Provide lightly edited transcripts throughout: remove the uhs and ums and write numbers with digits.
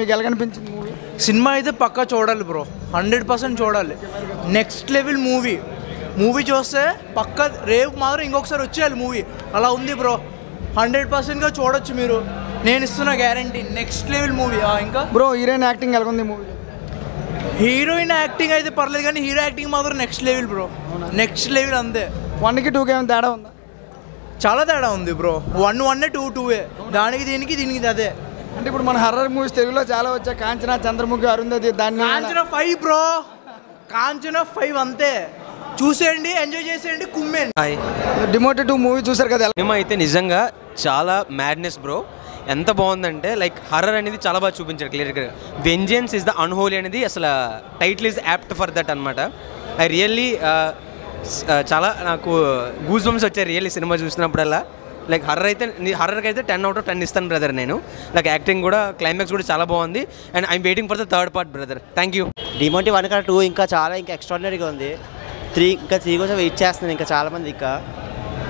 మీకు ఎలా కనిపించింది మూవీ? సినిమా అయితే పక్కా చూడాలి బ్రో, 100% చూడాలి. నెక్స్ట్ లెవెల్ మూవీ చూస్తే పక్కా రేపు మాత్రం ఇంకొకసారి వచ్చేయాలి మూవీ. అలా ఉంది బ్రో, 100%గా చూడొచ్చు మీరు, నేను ఇస్తున్న గ్యారంటీ. Next level movie. ఇంకా బ్రో హీరోయిన్ యాక్టింగ్ ఎలా ఉంది మూవీ? హీరోయిన్ యాక్టింగ్ అయితే పర్లేదు కానీ హీరో యాక్టింగ్ మాత్రం next level bro, next level అంతే. 1కి 2కి ఏమైనా తేడా ఉందా? చాలా తేడా ఉంది బ్రో, 1 2 2 దానికి దీనికి అదే. అంటే ఇప్పుడు మన హర్రర్ మూవీస్ తెలుగులో చాలా వచ్చాయి, కాంచనా, చంద్రముఖి, అరుంధతి, దాన్ని కాంచనా 5 బ్రో, కాంచనా 5 అంతే. చూసేయండి, ఎంజాయ్ చేసేయండి, కుమ్మేయండి. డిమోటెడ్ 2 మూవీ చూసారు కదా? సినిమా అయితే నిజంగా చాలా మ్యాడ్నెస్ బ్రో. ఎంత బాగుందంటే లైక్ హర్రర్ అనేది చాలా బాగా చూపించారు క్లియర్గా. వెంజెన్స్ ఇస్ ద అన్హోలీ అనేది అసలు title is apt for that అనమాట. ఐ రియల్లీ చాలా నాకు గూస్ బంప్స్ వచ్చాయి రియల్లీ సినిమా చూసినప్పుడల్లా. లైక్ హర్రర్కి అయితే 10 out of 10 ఇస్తాను బ్రదర్ నేను. లైక్ యాక్టింగ్ కూడా, క్లైమాక్స్ కూడా చాలా బాగుంది. And I'm waiting for the third part brother. Thank you. డిమోటివ్ 1 2 ఇంకా చాలా ఎక్స్ట్రాడినరీగా ఉంది. 3 కోసం వెయిట్ చేస్తున్నాను ఇంకా చాలామంది.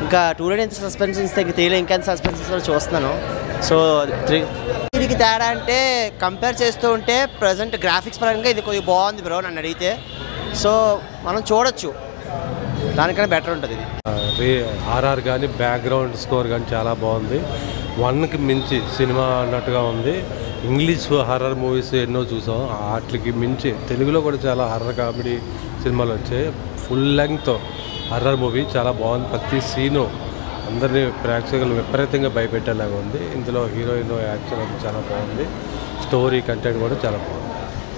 ఇంకా 2లో ఎంత సస్పెన్స్ ఇస్తే ఇంకా 3లో ఇంకా ఎంత సస్పెన్స్ ఇస్తారో చూస్తున్నాను. సో 3కి తేడా అంటే కంపేర్ చేస్తూ ఉంటే ప్రజెంట్ గ్రాఫిక్స్ పరంగా ఇది కొద్దిగా బాగుంది బ్రో నన్ను అడిగితే. సో మనం చూడొచ్చు, దానికన్నా బెటర్ ఉంటుంది ఇది. ఆర్ఆర్ కానీ బ్యాక్గ్రౌండ్ స్కోర్ కానీ చాలా బాగుంది. 1కి మించి సినిమా అన్నట్టుగా ఉంది. ఇంగ్లీష్ హర్రర్ మూవీస్ ఎన్నో చూసాం, వాటికి మించి తెలుగులో కూడా చాలా హర్రర్ కామెడీ సినిమాలు వచ్చాయి. ఫుల్ లెంగ్త్ హర్రర్ మూవీ చాలా బాగుంది. ప్రతి సీను అందరినీ ప్రేక్షకులు విపరీతంగా భయపెట్టేలాగా ఉంది. ఇందులో హీరోయిన్ యాక్షన్ అది చాలా బాగుంది. స్టోరీ కంటెంట్ కూడా చాలా బాగుంది.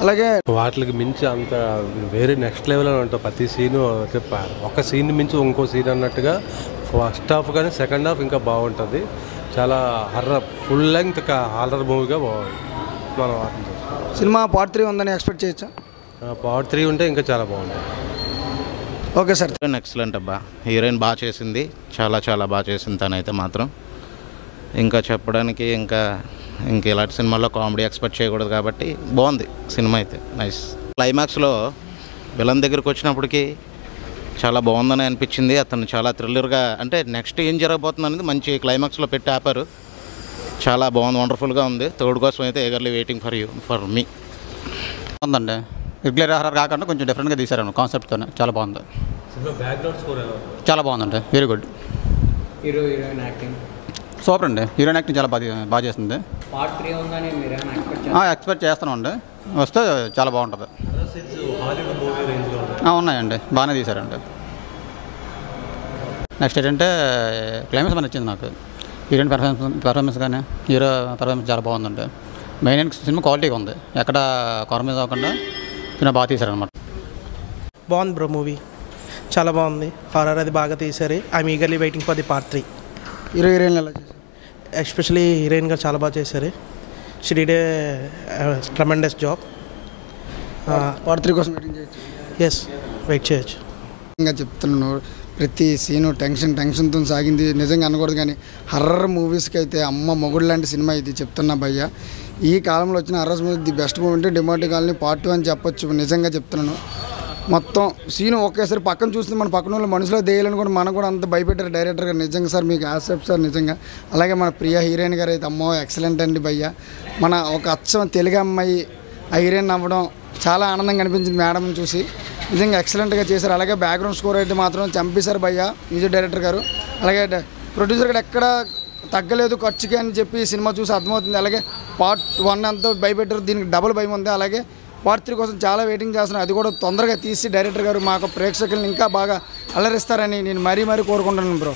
అలాగే వాటికి మించి అంత వేరే నెక్స్ట్ లెవెల్లో ఉంటుంది. ప్రతి సీను ఒక సీన్ మించి ఇంకో సీన్ అన్నట్టుగా ఫస్ట్ హాఫ్ కానీ సెకండ్ హాఫ్ ఇంకా బాగుంటుంది. చాలా హర్రర్ ఫుల్ లెంగ్త్ హారర్ మూవీగా మనం సినిమా పార్ట్ 3 ఉందని ఎక్స్పెక్ట్ చేయొచ్చా? పార్ట్ 3 ఉంటే ఇంకా చాలా బాగుంటుంది. Okay sir. ఎక్సలెంట్ అబ్బా, హీరోయిన్ బాగా చేసింది, చాలా బాగా చేసింది తనైతే మాత్రం. ఇంకా చెప్పడానికి ఇంకా ఇలాంటి సినిమాల్లో కామెడీ ఎక్స్పెక్ట్ చేయకూడదు కాబట్టి బాగుంది సినిమా అయితే, నైస్. క్లైమాక్స్లో విలన్ దగ్గరికి వచ్చినప్పటికీ చాలా బాగుందని అనిపించింది. అతను చాలా థ్రిల్లర్గా, అంటే నెక్స్ట్ ఏం జరగబోతుంది అనేది మంచి క్లైమాక్స్లో పెట్టి ఆపారు. చాలా బాగుంది, వండర్ఫుల్గా ఉంది. థర్డ్ కోసం అయితే ఎగర్లీ వెయిటింగ్ ఫర్ మీ. ఉందండి, రెగ్యులర్ హర్రర్ కాకుండా కొంచెం డిఫరెంట్గా తీశారు కాన్సెప్ట్తో. చాలా బాగుంది, చాలా బాగుందండి, very good. Heroine acting super అండి. హీరోయిన్ యాక్టింగ్ చాలా బాగా చేస్తుంది. పార్ట్ 3 ఉందని మీరు ఎక్స్పెక్ట్ చేస్తున్నామండి, వస్తే చాలా బాగుంటుంది. ఉన్నాయండి, బాగానే తీశారండి. నెక్స్ట్ ఏంటంటే క్లైమాక్స్ మన నచ్చింది నాకు. హీరోయిన్ పెర్ఫార్మెన్స్ కానీ హీరో పెర్ఫార్మెన్స్ చాలా బాగుందండి. మెయిన్ సినిమా క్వాలిటీగా ఉంది, ఎక్కడ కాంప్రమైజ్ అవ్వకుండా సినిమా బాగా తీశారనమాట. బాగుంది బ్రో మూవీ, చాలా బాగుంది. హారర్ అది బాగా తీశారు. I'm eagerly waiting for the part 3. Heroine ఎలా చేశారు? ఎస్పెషలీ హీరోయిన్గా చాలా బాగా చేశారు. She did a tremendous job. Part 3 కోసం వెయిటింగ్ చేయొచ్చు. ఎస్, వెయిట్ చేయొచ్చు. ఇంకా చెప్తున్నాను, ప్రతి సీను టెన్షన్తో సాగింది. నిజంగా అనకూడదు కానీ హర్రర్ మూవీస్కి అయితే అమ్మ మొగుడు లాంటి సినిమా ఇది, చెప్తున్నా భయ్య. ఈ కాలంలో వచ్చిన horror movie the best movie అంటే డిమోటి కాలనీ పార్ట్ 2 అని చెప్పొచ్చు. నిజంగా చెప్తున్నాను, మొత్తం సీను ఒకేసారి పక్కన చూస్తే మన పక్కన వాళ్ళు మనసులో దేయాలని కూడా మనకు కూడా అంత భయపెట్టారు డైరెక్టర్ గారు. నిజంగా సార్ మీకు యాక్సెప్ట్ సార్ నిజంగా. అలాగే మన ప్రియ హీరోయిన్ గారు అయితే అమ్మో ఎక్సలెంట్ అండి భయ్య. మన ఒక అచ్చం తెలుగు అమ్మాయి ఆ హీరోయిన్ అవ్వడం చాలా ఆనందంగా అనిపించింది మేడం చూసి. నిజంగా ఎక్సలెంట్గా చేశారు. అలాగే బ్యాక్గ్రౌండ్ స్కోర్ అయితే మాత్రం చంపేశారు భయ్య మ్యూజిక్ డైరెక్టర్ గారు. అలాగే ప్రొడ్యూసర్ గారు ఎక్కడ తగ్గలేదు ఖర్చుకి అని చెప్పి సినిమా చూసి అర్థమవుతుంది. అలాగే పార్ట్ 1 అంతా భయపెట్టారు, దీనికి డబుల్ భయం ఉంది. అలాగే పార్ట్ 3 కోసం చాలా వెయిటింగ్ చేస్తున్నాను. అది కూడా తొందరగా తీసి డైరెక్టర్ గారు మాకు ప్రేక్షకులను ఇంకా బాగా అలరిస్తారని నేను మరీ కోరుకుంటున్నాను బ్రో.